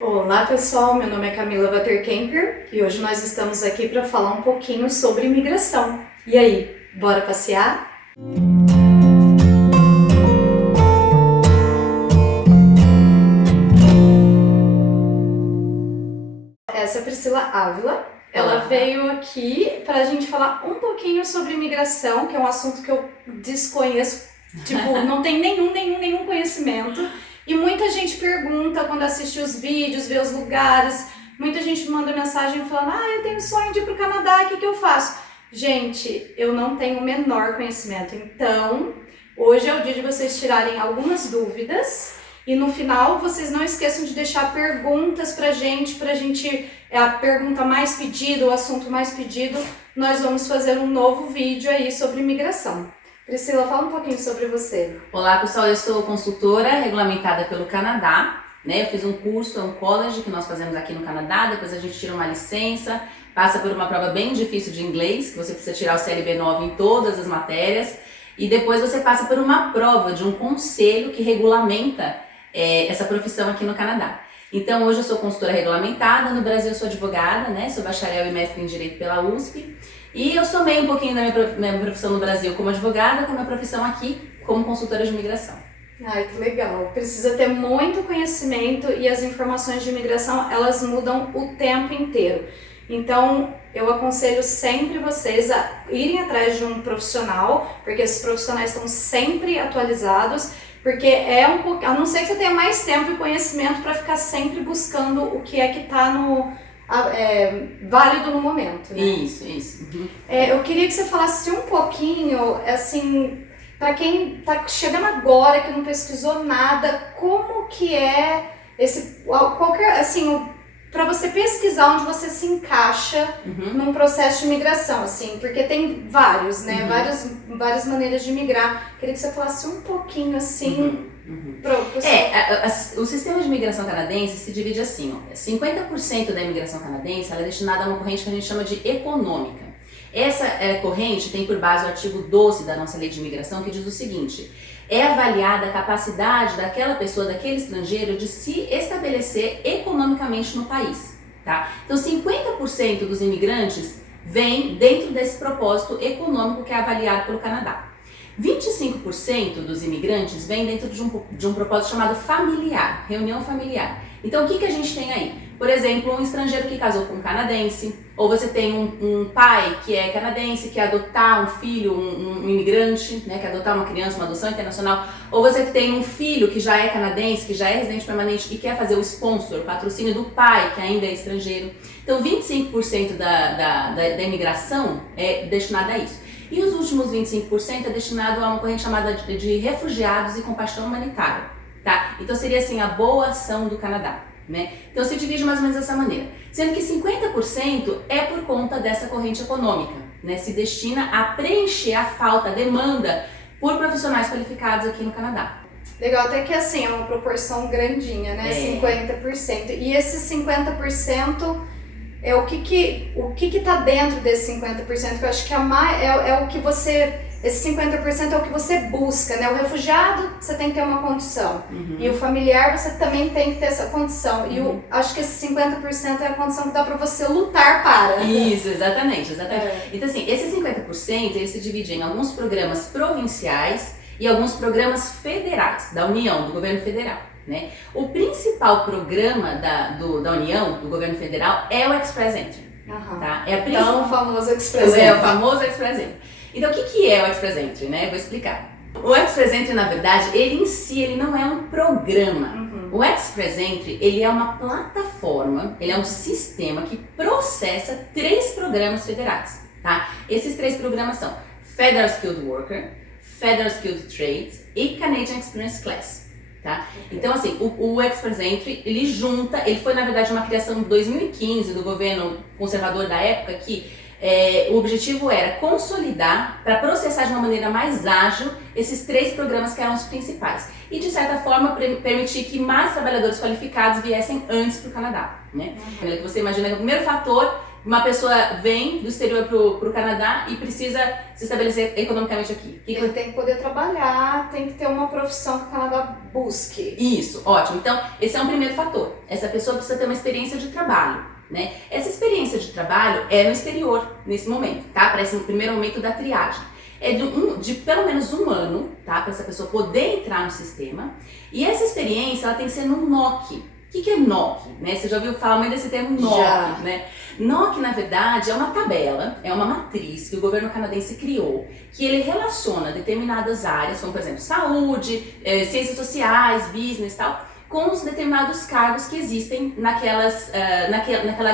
Olá pessoal, meu nome é Camila Waterkemper e hoje nós estamos aqui para falar um pouquinho sobre imigração. E aí, bora passear? Essa é a Priscila Ávila. Ela veio aqui para a gente falar um pouquinho sobre imigração, que é um assunto que eu desconheço, não tem nenhum conhecimento. E muita gente pergunta quando assiste os vídeos, vê os lugares, muita gente manda mensagem falando: eu tenho sonho de ir pro Canadá, o que eu faço? Gente, eu não tenho o menor conhecimento, então hoje é o dia de vocês tirarem algumas dúvidas e no final vocês não esqueçam de deixar perguntas pra gente a pergunta mais pedida, o assunto mais pedido. Nós vamos fazer um novo vídeo aí sobre imigração. Priscila, fala um pouquinho sobre você. Olá pessoal, eu sou consultora regulamentada pelo Canadá, né? Eu fiz um curso, é um college que nós fazemos aqui no Canadá, depois a gente tira uma licença, passa por uma prova bem difícil de inglês, que você precisa tirar o CLB9 em todas as matérias, e depois você passa por uma prova de um conselho que regulamenta essa profissão aqui no Canadá. Então hoje eu sou consultora regulamentada, no Brasil eu sou advogada, né? Sou bacharel e mestre em Direito pela USP. E eu somei um pouquinho da minha profissão no Brasil como advogada com a minha profissão aqui como consultora de imigração. Ai, que legal. Precisa ter muito conhecimento e as informações de imigração, elas mudam o tempo inteiro. Então, eu aconselho sempre vocês a irem atrás de um profissional, porque esses profissionais estão sempre atualizados, porque a não ser que você tenha mais tempo e conhecimento para ficar sempre buscando o que é que está válido no momento, né? Isso. Uhum. Eu queria que você falasse um pouquinho, assim, para quem está chegando agora, que não pesquisou nada, como que é para você pesquisar onde você se encaixa num processo de imigração, assim, porque tem vários, né? Várias maneiras de migrar. Queria que você falasse um pouquinho, assim, o sistema de imigração canadense se divide assim, ó. 50% da imigração canadense ela é destinada a uma corrente que a gente chama de econômica. Essa corrente tem por base o artigo 12 da nossa lei de imigração, que diz o seguinte: é avaliada a capacidade daquela pessoa, daquele estrangeiro, de se estabelecer economicamente no país, tá? Então 50% dos imigrantes vêm dentro desse propósito econômico que é avaliado pelo Canadá. 25% dos imigrantes vêm dentro de um propósito chamado familiar, reunião familiar. Então o que a gente tem aí? Por exemplo, um estrangeiro que casou com um canadense, ou você tem um pai que é canadense, quer adotar um filho, um imigrante, né, quer adotar uma criança, uma adoção internacional, ou você tem um filho que já é canadense, que já é residente permanente e quer fazer o sponsor, o patrocínio do pai, que ainda é estrangeiro. Então 25% da imigração é destinada a isso. E os últimos 25% é destinado a uma corrente chamada de refugiados e compaixão humanitária, tá? Então seria assim a boa ação do Canadá, né? Então se divide mais ou menos dessa maneira, sendo que 50% é por conta dessa corrente econômica, né? Se destina a preencher a falta, a demanda por profissionais qualificados aqui no Canadá. Legal, até que assim, é uma proporção grandinha, né? 50%. E esses 50%... o que tá dentro desse 50%, que eu acho que é o que você, esse 50% é o que você busca, né? O refugiado, você tem que ter uma condição, e o familiar, você também tem que ter essa condição, e acho que esse 50% é a condição que dá para você lutar para. Isso, exatamente. Então assim, esse 50% ele se divide em alguns programas provinciais e alguns programas federais, da União, do governo federal. Né? O principal programa da União, do governo federal, é o Express Entry. Tá? Então, o famoso Express Entry. É o famoso Express Entry. Então, o que é o Express Entry? Né? Vou explicar. O Express Entry, na verdade, ele em si ele não é um programa. O Express Entry, ele é uma plataforma, ele é um sistema que processa 3 programas federais. Tá? Esses 3 programas são Federal Skilled Worker, Federal Skilled Trades e Canadian Experience Class. Tá? Então assim, o Express Entry, ele foi na verdade uma criação em 2015 do governo conservador da época, que o objetivo era consolidar, para processar de uma maneira mais ágil, esses 3 programas que eram os principais. E de certa forma permitir que mais trabalhadores qualificados viessem antes para o Canadá. Né? Que você imagina que o primeiro fator uma pessoa vem do exterior pro Canadá e precisa se estabelecer economicamente aqui. Ele tem que poder trabalhar, tem que ter uma profissão que o Canadá busque. Isso, ótimo. Então, esse é um primeiro fator. Essa pessoa precisa ter uma experiência de trabalho, né? Essa experiência de trabalho é no exterior, nesse momento, tá? Para esse primeiro momento da triagem. É de pelo menos 1 ano, tá? Para essa pessoa poder entrar no sistema. E essa experiência, ela tem que ser no NOC. O que é NOC? Né? Você já ouviu falar muito desse termo NOC, já. Né? NOC, na verdade, é uma tabela, é uma matriz que o governo canadense criou, que ele relaciona determinadas áreas, como por exemplo, saúde, ciências sociais, business e tal, com os determinados cargos que existem naquela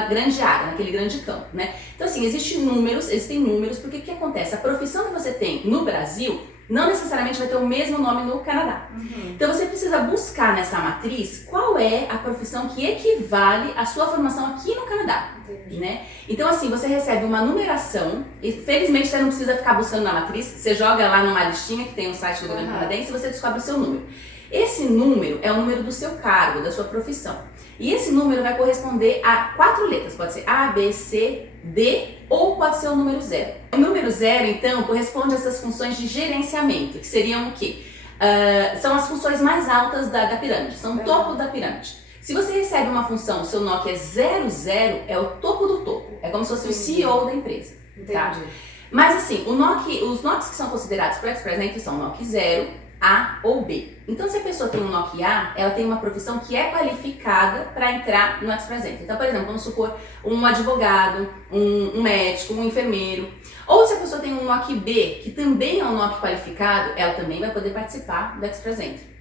grande área, naquele grande campo, né? Então assim, existem números, porque o que acontece? A profissão que você tem no Brasil não necessariamente vai ter o mesmo nome no Canadá. Então você precisa buscar nessa matriz qual é a profissão que equivale à sua formação aqui no Canadá, né? Então assim, você recebe uma numeração, e felizmente você não precisa ficar buscando na matriz, você joga lá numa listinha que tem no site do governo canadense e você descobre o seu número. Esse número é o número do seu cargo, da sua profissão. E esse número vai corresponder a 4 letras, pode ser A, B, C, D ou pode ser o número 0. O número 0, então, corresponde a essas funções de gerenciamento, que seriam o quê? São as funções mais altas da pirâmide, são o topo da pirâmide. Se você recebe uma função, o seu NOC é 00, é o topo do topo, é como se fosse o CEO da empresa. Tá? Mas assim, os NOCs que são considerados para o Express Entry são NOC 0, A ou B. Então, se a pessoa tem um NOC A, ela tem uma profissão que é qualificada para entrar no Express Entry. Então, por exemplo, vamos supor um advogado, um médico, um enfermeiro. Ou se a pessoa tem um NOC B, que também é um NOC qualificado, ela também vai poder participar do Express Entry.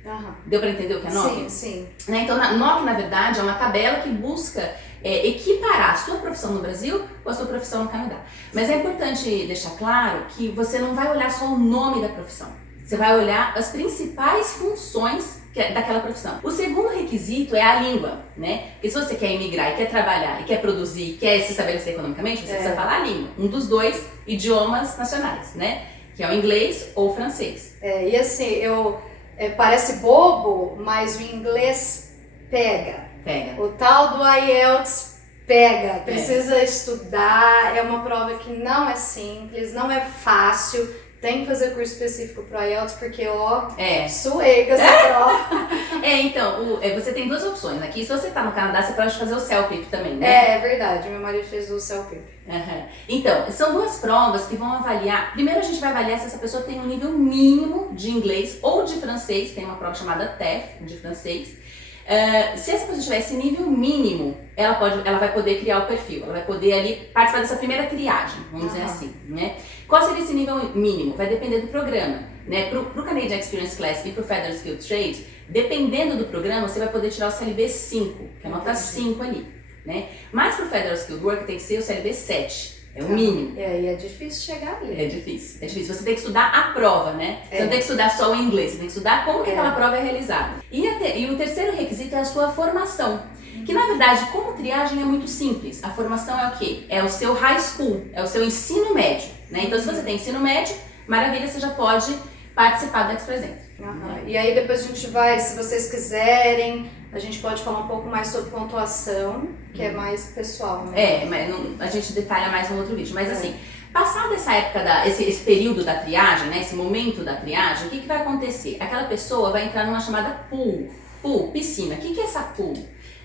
Deu para entender o que é NOC? Sim, sim. Né? Então, NOC, na verdade, é uma tabela que busca equiparar a sua profissão no Brasil com a sua profissão no Canadá. Mas é importante deixar claro que você não vai olhar só o nome da profissão. Você vai olhar as principais funções daquela profissão. O segundo requisito é a língua, né? Porque se você quer emigrar e quer trabalhar, e quer produzir, e quer se estabelecer economicamente, você precisa falar a língua. Um dos 2 idiomas nacionais, né? Que é o inglês ou o francês. E assim, parece bobo, mas o inglês pega. O tal do IELTS pega. Precisa estudar, é uma prova que não é simples, não é fácil. Tem que fazer curso específico pro IELTS, porque suei com essa prova. Então, você tem 2 opções aqui. Se você tá no Canadá, você pode fazer o CELPIP também, né? É verdade, meu marido fez o CELPIP. Então, são 2 provas que vão avaliar. Primeiro a gente vai avaliar se essa pessoa tem um nível mínimo de inglês ou de francês, tem uma prova chamada TEF, de francês. Se essa pessoa tiver esse nível mínimo, ela vai poder criar o perfil, ela vai poder ali participar dessa primeira triagem, vamos dizer assim, né? Qual seria esse nível mínimo? Vai depender do programa, né? Pro Canadian Experience Class e pro Federal Skilled Trade, dependendo do programa, você vai poder tirar o CLB 5, que é a nota 5 ali, né? Mas pro Federal Skilled Work tem que ser o CLB 7. É o mínimo. E é difícil chegar ali. É difícil. Você tem que estudar a prova, né? Você não tem que estudar só o inglês, você tem que estudar como que aquela prova é realizada. E o terceiro requisito é a sua formação. Que na verdade, como triagem é muito simples. A formação é o quê? É o seu high school, é o seu ensino médio, né? Então se você tem ensino médio, maravilha, você já pode participar do Express Entry. E aí depois a gente vai, se vocês quiserem, a gente pode falar um pouco mais sobre pontuação, que é mais pessoal, né? Mas a gente detalha mais no outro vídeo. Mas assim, passada essa época, esse período da triagem, né? Esse momento da triagem, o que vai acontecer? Aquela pessoa vai entrar numa chamada pool, piscina. O que é essa pool?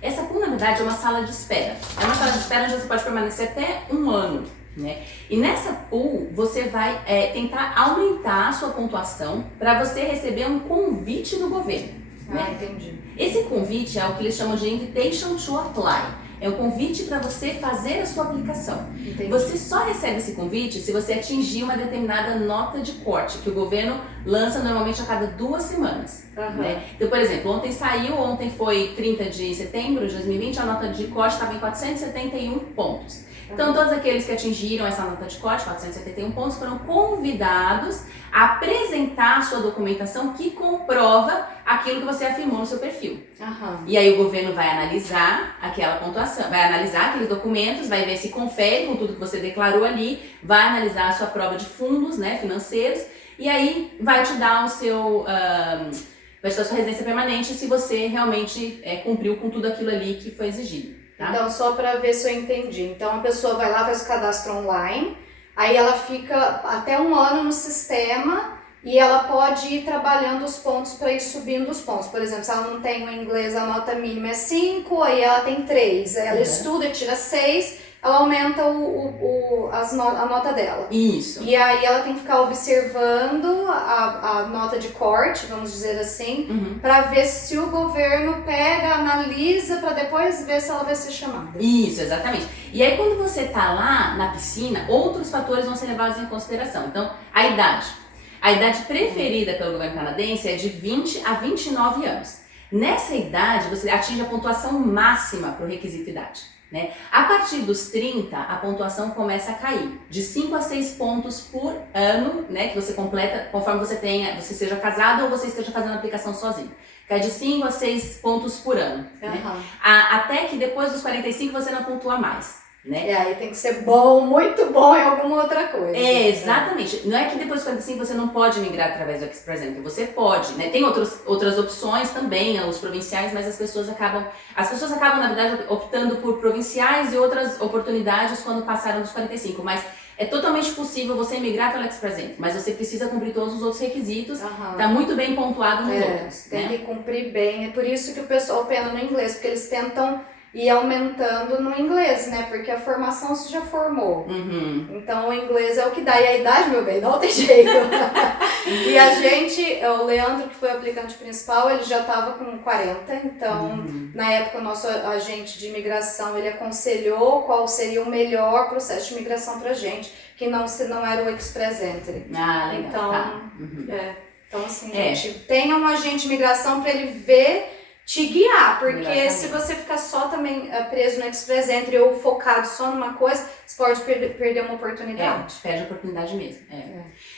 Essa pool, na verdade, é uma sala de espera. É uma sala de espera onde você pode permanecer até 1 ano. Né? E nessa pool, você vai tentar aumentar a sua pontuação para você receber um convite do governo. Entendi. Esse convite é o que eles chamam de Invitation to Apply. É um convite para você fazer a sua aplicação. Entendi. Você só recebe esse convite se você atingir uma determinada nota de corte, que o governo lança normalmente a cada 2 semanas. Né? Então, por exemplo, ontem foi 30 de setembro de 2020, a nota de corte estava em 471 pontos. Então, todos aqueles que atingiram essa nota de corte, 471 pontos, foram convidados a apresentar a sua documentação que comprova aquilo que você afirmou no seu perfil. E aí o governo vai analisar aquela pontuação, vai analisar aqueles documentos, vai ver se confere com tudo que você declarou ali, vai analisar a sua prova de fundos, né, financeiros, e aí vai te dar vai te dar a sua residência permanente se você realmente cumpriu com tudo aquilo ali que foi exigido. Tá? Então, só para ver se eu entendi. Então, a pessoa vai lá, faz o cadastro online, aí ela fica até 1 ano no sistema e ela pode ir trabalhando os pontos para ir subindo os pontos. Por exemplo, se ela não tem o inglês, a nota mínima é 5, aí ela tem 3. Aí ela estuda, tira 6, ela aumenta a nota dela. Isso. E aí ela tem que ficar observando a nota de corte, vamos dizer assim, para ver se o governo pega, analisa, para depois ver se ela vai ser chamada. Isso, exatamente. E aí quando você tá lá na piscina, outros fatores vão ser levados em consideração. Então, a idade. A idade preferida pelo governo canadense é de 20 a 29 anos. Nessa idade, você atinge a pontuação máxima para o requisito de idade. Né? A partir dos 30, a pontuação começa a cair, de 5 a 6 pontos por ano, né, que você completa conforme você seja casado ou você esteja fazendo a aplicação sozinho. Cai de 5 a 6 pontos por ano. Né? Até que depois dos 45 você não pontua mais. Né? Aí tem que ser bom, muito bom em alguma outra coisa. Exatamente. Não é que depois dos 45 você não pode migrar através do Express Entry, você pode, né? Tem outras opções também, os provinciais, mas as pessoas acabam, na verdade, optando por provinciais e outras oportunidades quando passaram dos 45, mas é totalmente possível você migrar pelo Express Entry, mas você precisa cumprir todos os outros requisitos, tá muito bem pontuado nos outros. Tem né? que cumprir bem, é por isso que o pessoal pena no inglês, porque eles tentam ir aumentando no inglês, né? Porque a formação se já formou. Então o inglês é o que dá. E a idade, meu bem, não tem jeito. E a gente, o Leandro, que foi o aplicante principal, ele já estava com 40. Então, na época, o nosso agente de imigração, ele aconselhou qual seria o melhor processo de imigração pra gente, que não era o Express Entry. Ah, legal. Então, tá. Então assim, gente, tenha um agente de imigração para ele ver, te guiar, porque Exatamente. se você ficar só também preso no Express Entry ou focado só numa coisa, você pode perder uma oportunidade. Perde a oportunidade mesmo.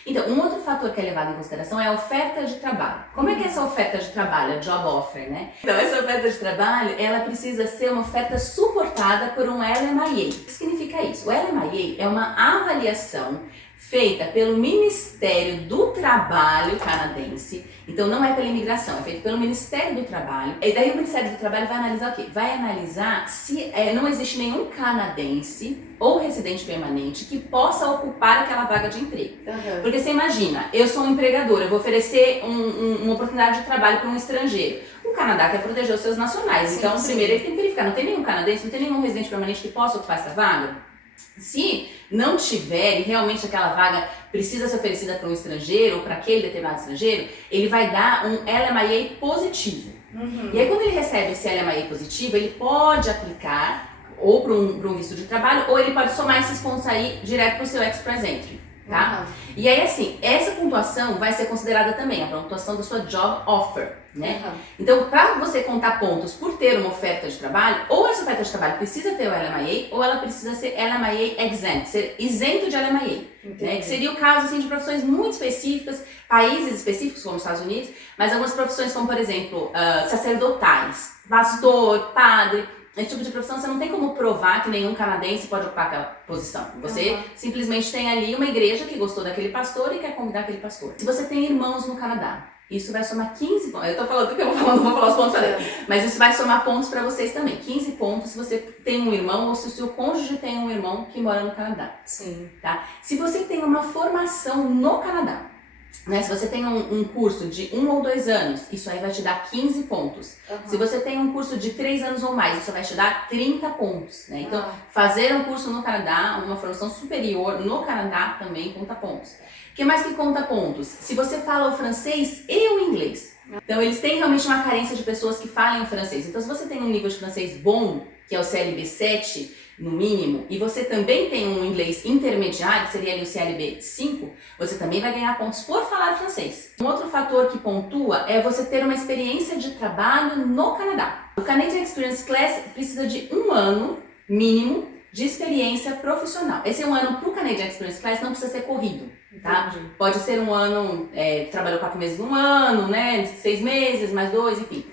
Então, um outro fator que é levado em consideração é a oferta de trabalho. Como é que é essa oferta de trabalho, a job offer, né? Então, essa oferta de trabalho, ela precisa ser uma oferta suportada por um LMIA. O que significa isso? O LMIA é uma avaliação feita pelo Ministério do Trabalho canadense, então não é pela imigração, é feito pelo Ministério do Trabalho. E daí o Ministério do Trabalho vai analisar o quê? Vai analisar se não existe nenhum canadense ou residente permanente que possa ocupar aquela vaga de emprego. Porque você imagina, eu sou um empregador, eu vou oferecer uma oportunidade de trabalho para um estrangeiro. O Canadá quer proteger os seus nacionais, então primeiro ele tem que verificar, não tem nenhum canadense, não tem nenhum residente permanente que possa ocupar essa vaga? Se não tiver e realmente aquela vaga precisa ser oferecida para um estrangeiro ou para aquele determinado estrangeiro, ele vai dar um LMIA positivo. E aí quando ele recebe esse LMIA positivo, ele pode aplicar ou para um visto de trabalho ou ele pode somar esses pontos aí direto para o seu Express Entry. Tá? E aí assim, essa pontuação vai ser considerada também a pontuação da sua job offer, né? Então, para você contar pontos por ter uma oferta de trabalho, ou essa oferta de trabalho precisa ter o LMIA, ou ela precisa ser LMIA exempt, ser isento de LMIA, né? Que seria o caso assim, de profissões muito específicas, países específicos como os Estados Unidos, mas algumas profissões como, por exemplo, sacerdotais, pastor, padre. Esse tipo de profissão você não tem como provar que nenhum canadense pode ocupar aquela posição. Você simplesmente tem ali uma igreja que gostou daquele pastor e quer convidar aquele pastor. Se você tem irmãos no Canadá, isso vai somar 15 pontos. Eu tô falando que eu não vou falar os pontos pra mas isso vai somar pontos para vocês também. 15 pontos se você tem um irmão ou se o seu cônjuge tem um irmão que mora no Canadá. Tá? Se você tem uma formação no Canadá, né? Se você tem um curso de 1 ou 2 anos, isso aí vai te dar 15 pontos. Se você tem um curso de 3 anos ou mais, isso vai te dar 30 pontos. Né? Então, fazer um curso no Canadá, uma formação superior no Canadá também conta pontos. O que mais que conta pontos? Se você fala o francês e o inglês. Então, eles têm realmente uma carência de pessoas que falem o francês. Então, se você tem um nível de francês bom, que é o CLB 7, no mínimo, e você também tem um inglês intermediário, que seria ali o CLB 5, você também vai ganhar pontos por falar francês. Um outro fator que pontua é você ter uma experiência de trabalho no Canadá. O Canadian Experience Class precisa de 1 ano mínimo de experiência profissional. Esse 1 ano para o Canadian Experience Class não precisa ser corrido. Tá? Pode ser 1 ano, trabalhou 4 meses no ano, né? 6 meses, mais 2, enfim.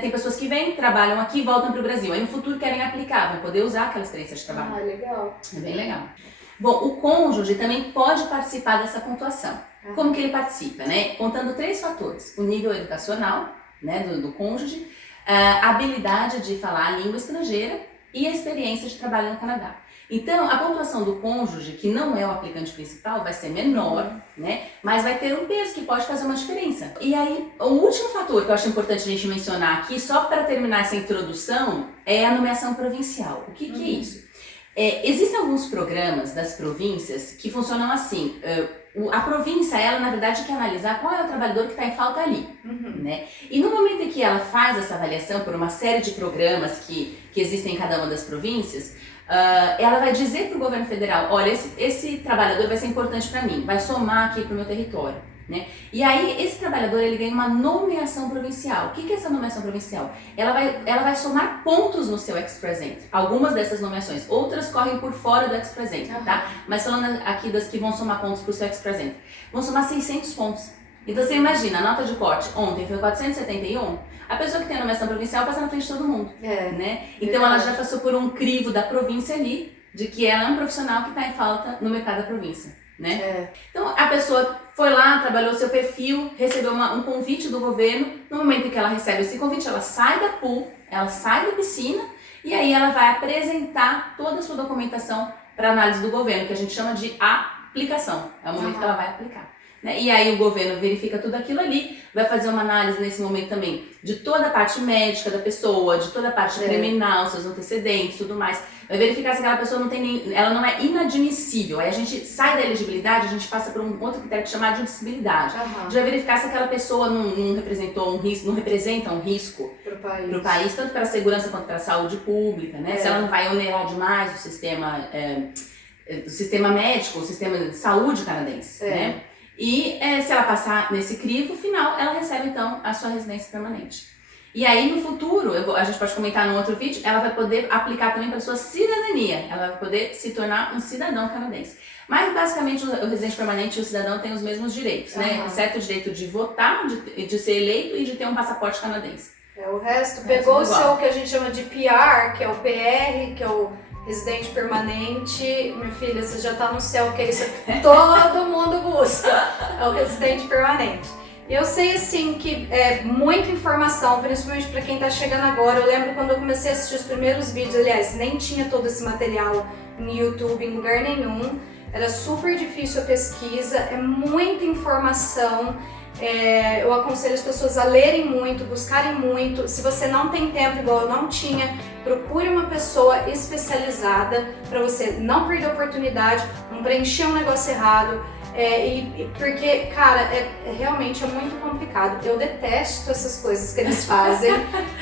Tem pessoas que vêm, trabalham aqui e voltam para o Brasil. Aí no futuro querem aplicar, vão poder usar aquela experiência de trabalho. Legal. É bem legal. Bom, o cônjuge também pode participar dessa pontuação. Como que ele participa, né? Contando 3 fatores. O nível educacional, né, do cônjuge, a habilidade de falar a língua estrangeira e a experiência de trabalho no Canadá. Então, a pontuação do cônjuge, que não é o aplicante principal, vai ser menor, né? Mas vai ter um peso que pode fazer uma diferença. E aí, o último fator que eu acho importante a gente mencionar aqui, só para terminar essa introdução, é a nomeação provincial. O que é isso? Existem alguns programas das províncias que funcionam assim. A província, ela na verdade quer analisar qual é o trabalhador que está em falta ali, né? E no momento em que ela faz essa avaliação por uma série de programas que existem em cada uma das províncias, ela vai dizer para o governo federal, olha, esse trabalhador vai ser importante para mim, vai somar aqui para o meu território, né? E aí esse trabalhador ele ganha uma nomeação provincial. O que é essa nomeação provincial? Ela vai somar pontos no seu ex-present. Algumas dessas nomeações, outras correm por fora do ex-present, tá? Mas falando aqui das que vão somar pontos para o seu ex-present, vão somar 600 pontos. Então você imagina, a nota de corte ontem foi 471, a pessoa que tem a nomeação provincial passa na frente de todo mundo, né? Então ela já passou por um crivo da província ali, de que ela é um profissional que está em falta no mercado da província, né? Então a pessoa foi lá, trabalhou seu perfil, recebeu um convite do governo. No momento em que ela recebe esse convite, ela sai da pool, ela sai da piscina e aí ela vai apresentar toda a sua documentação para análise do governo, que a gente chama de aplicação. É o momento que ela vai aplicar, né? E aí o governo verifica tudo aquilo ali, vai fazer uma análise nesse momento também de toda a parte médica da pessoa, de toda a parte criminal, seus antecedentes, tudo mais. Vai verificar se aquela pessoa ela não é inadmissível. Aí a gente sai da elegibilidade, a gente passa por um outro critério que chama de admissibilidade. A gente vai verificar se aquela pessoa não representa um risco para o país, tanto para a segurança quanto para a saúde pública, né? Se ela não vai onerar demais o sistema médico, o sistema de saúde canadense, né? E se ela passar nesse crivo final, ela recebe então a sua residência permanente. E aí no futuro, a gente pode comentar num outro vídeo, ela vai poder aplicar também para sua cidadania, ela vai poder se tornar um cidadão canadense. Mas basicamente o residente permanente e o cidadão têm os mesmos direitos, né? Exceto o direito de votar, de ser eleito e de ter um passaporte canadense. O resto pegou o seu, que a gente chama de PR, que é o PR, que é o residente permanente. Minha filha, você já tá no céu, que é isso que todo mundo busca, é o residente permanente. Eu sei, assim, que é muita informação, principalmente para quem tá chegando agora. Eu lembro quando eu comecei a assistir os primeiros vídeos, aliás, nem tinha todo esse material no YouTube, em lugar nenhum. Era super difícil a pesquisa, é muita informação. Eu aconselho as pessoas a lerem muito, buscarem muito. Se você não tem tempo, igual eu não tinha, procure uma pessoa especializada para você não perder a oportunidade, não preencher um negócio errado. Porque, cara, realmente é muito complicado. Eu detesto essas coisas que eles fazem.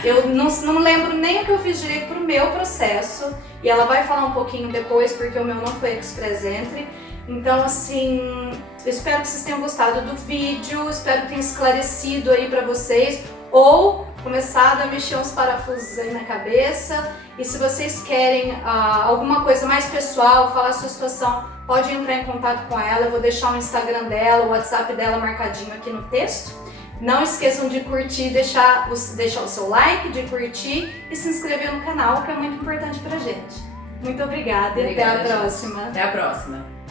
Eu não lembro nem o que eu fiz direito pro meu processo. E ela vai falar um pouquinho depois, porque o meu não foi Express Entry. Então, assim, eu espero que vocês tenham gostado do vídeo, espero que tenha esclarecido aí pra vocês, ou começado a mexer uns parafusos aí na cabeça. E se vocês querem alguma coisa mais pessoal, falar a sua situação, pode entrar em contato com ela. Eu vou deixar o Instagram dela, o WhatsApp dela marcadinho aqui no texto. Não esqueçam de curtir, deixar o seu like, de curtir e se inscrever no canal, que é muito importante pra gente. Muito obrigada e até a próxima. Até a próxima.